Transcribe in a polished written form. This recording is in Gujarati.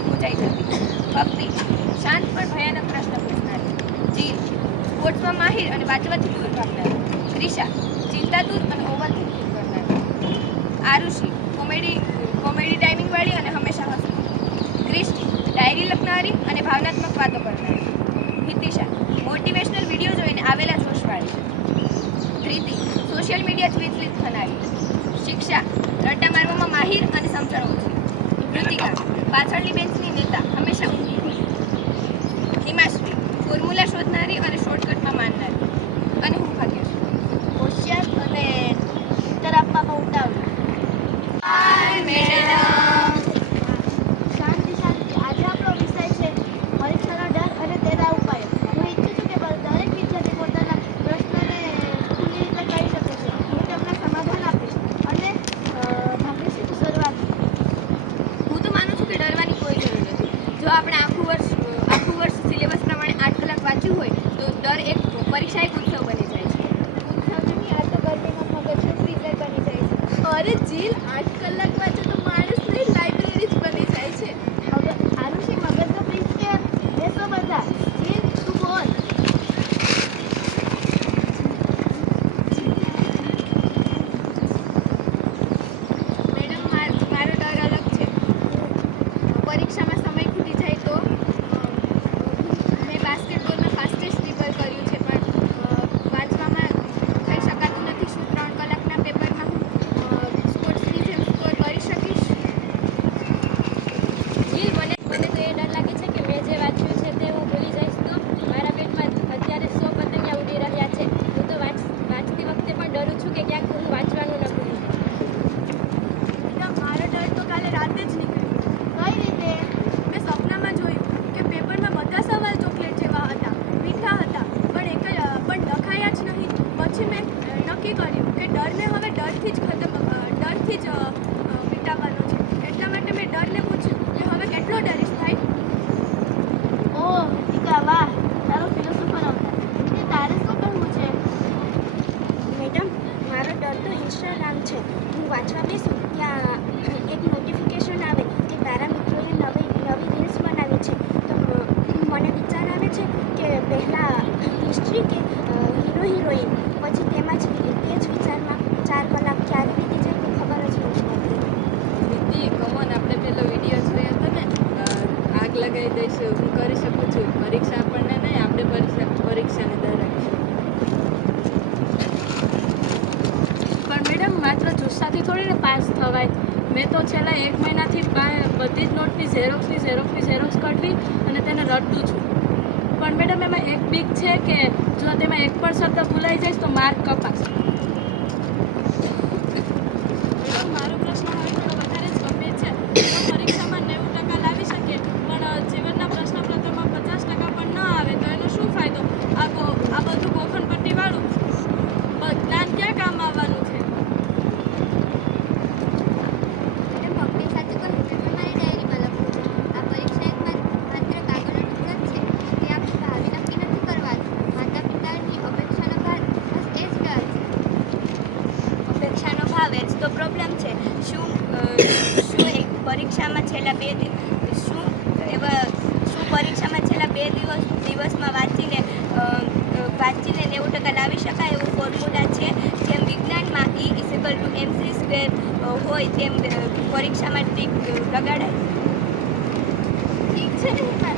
મૂંઝાઈ જતી. ભક્તિ શાંત પણ ભયાનક પ્રશ્ન પૂછનારી. જીલ સ્પોર્ટ્સમાં માહિર અને વાંચવાથી દૂર ભાગનારી. ત્રિષા ચિંતાતુર અને ઓવરથિંકિંગ કરનારી. આરુષિ કોમેડી ટાઈમિંગ વાળી અને હંમેશા હસતી. ક્રિસ્ટી ડાયરી લખનારી અને ભાવનાત્મક વાતો કરનારી. હિતિશા મોટિવેશનલ વિડીયો જોઈને આવેલા જોશવાળી. પ્રીતિ સોશિયલ મીડિયાથી વિચલિત થનારી. શિક્ષા રટ્ટા મારવામાં માહિર અને સમજણ ઓછી. કૃતિકા પાછળની બેન્ચની નેતા, હંમેશા ઊંઘી હોય. હિમાશ્રી ફોર્મ્યુલા શોધનારી અને શોર્ટકટમાં માનનારી. અને હું ભાગ્યશ્રી હોશિયાર અને ઉત્તર આપવામાં ઉતાવળી. હાય મેડમ. શાંતિ શાંતિ. આજે આપણો વિષય છે પરીક્ષાનો ડર અને તેના ઉપાયો. હું ઈચ્છું છું કે દરેક વિદ્યાર્થી પોતાના પ્રશ્નને ખુલ્લી રીતે કહી શકે છે. હું તેમના સમાધાન આપીશ અને ભાગ્યશ્રીની શરૂઆત. હું તો માનું છું કે ડરવાની કોઈ જરૂર નથી. જો આપણે આખું વર્ષ સિલેબસ પ્રમાણે 8 કલાક વાંચ્યું હોય તો દર એક પરીક્ષા એક ઉત્સવ બની જાય છે. ઉત્સવ નહીં, આ તો ગરમીમાં મગજનું ફ્રીઝર બની જાય છે. અરે જીલ, 8 કલાક વાંચે તો માણસની લાઇબ્રેરી જ બની જાય છે. આરુષિ મગજનો ફ્રીઝ કે બેસો બધા. જીલ તું બોલ. મેડમ મારો ડર અલગ છે. પરીક્ષામાં સમય ખૂટી જાય તો મેં બાસ્કેટબોલમાં ફાસ્ટેસ્ટ રિપર કર્યું છે, પણ વાંચવામાં કંઈ શકાતું નથી. શું 3 કલાકના પેપરમાં હું સ્પોર્ટ્સની જેમ સ્કોર કરી શકીશ? જીલ, મને તો એ ડર લાગે છે કે મેં જે વાંચ્યું છે તે હું ભૂલી જઈશ તો મારા પેટમાં અત્યારે 100 પતંગિયા ઉડી રહ્યા છે. હું તો વાંચતી વખતે પણ ડરું છું કે ક્યાંક હું વાંચવાનું ન ભૂલી જાઉં. મારો ડર તો કાલે રાતે જ નીકળ્યો. કઈ રીતે? મેં સપનામાં જોયું કે પેપરમાં બધા સવાલ ચોકલેટ જેવા હતા, મીઠા હતા, પણ લખાયા જ નહીં. પછી મેં નક્કી કર્યું કે ડરને હવે ડરથી જ મિટાવવાનો છે. એટલા માટે મેં ડરને પૂછ્યું કે હવે કેટલો ડરીશ ભાઈ? ઓહ દીકા, વાહ, તારો ફિલોસોફર અવતાર. તે તારે શું કરવું છે? મેડમ, મારો ડર તો ઇન્સ્ટાગ્રામ છે. હું વાંચવા બેસું ત્યાં એક નોટિફિકેશન આવે કે તારા મિત્રોએ નવી રીલ્સ બનાવી છે. તો મને વિચાર આવે છે કે પહેલાં હિસ્ટ્રી કે હીરો હિરોઈન, પછી તેમાં જ તે જ વિચારમાં 4 કલાક ક્યારે વીતી જાય તો ખબર જ નથી પડતી. કમોન, આપણે પેલો વિડીયો જોયો હતો ને, આગ લગાવી દઈશું. હું કરી શકું છું. પરીક્ષા આપણને નહીં, આપણે પરીક્ષાને ડર રાખીશું. પણ મેડમ, માત્ર જુસ્સાથી થોડી ને પાસ થવાય. મેં તો છેલ્લા 1 મહિનાથી બધી જ નોટની ઝેરોક્સ કાઢવી અને તેને રટું છું. પણ મેડમ, એમાં એક બીક છે કે જો તેમાં એક પણ શબ્દ ભૂલાઈ જાય તો માર્ક કપાશે. મેડમ, મારો પ્રશ્ન હવે થોડો વધારે જ ગંભીર છે. જો પરીક્ષામાં 90% લાવી શકીએ પણ જીવનના પ્રશ્ન પત્રમાં 50% પણ ન આવે તો એનો શું ફાયદો? આ બધું ગોખણપટ્ટીવાળું જ્ઞાન ક્યાં કામ આવવાનું છે? મેડમ, ભક્તિ સાચું કહું તો તમારી ડાયરીમાં લખવું છે. આ પરીક્ષા એક માત્ર કાગળનો ટુકડો જ છે. તે આપણી ભાવિ નક્કી નથી કરવાનું. માતા પિતાની અપેક્ષાનો ભાર, બસ એ જ ડર છે. અપેક્ષાનો ભાવ એ જ તો પ્રોબ્લેમ છે. શું એક પરીક્ષામાં છેલ્લા 2 દિવસમાં વાંચીને 90% લાવી શકાય એવું ફોર્મ્યુલા છે? જેમ વિજ્ઞાનમાં E=mc² હોય તેમ પરીક્ષામાં ટીક લગાડાય. ઠીક છે ને હિમા,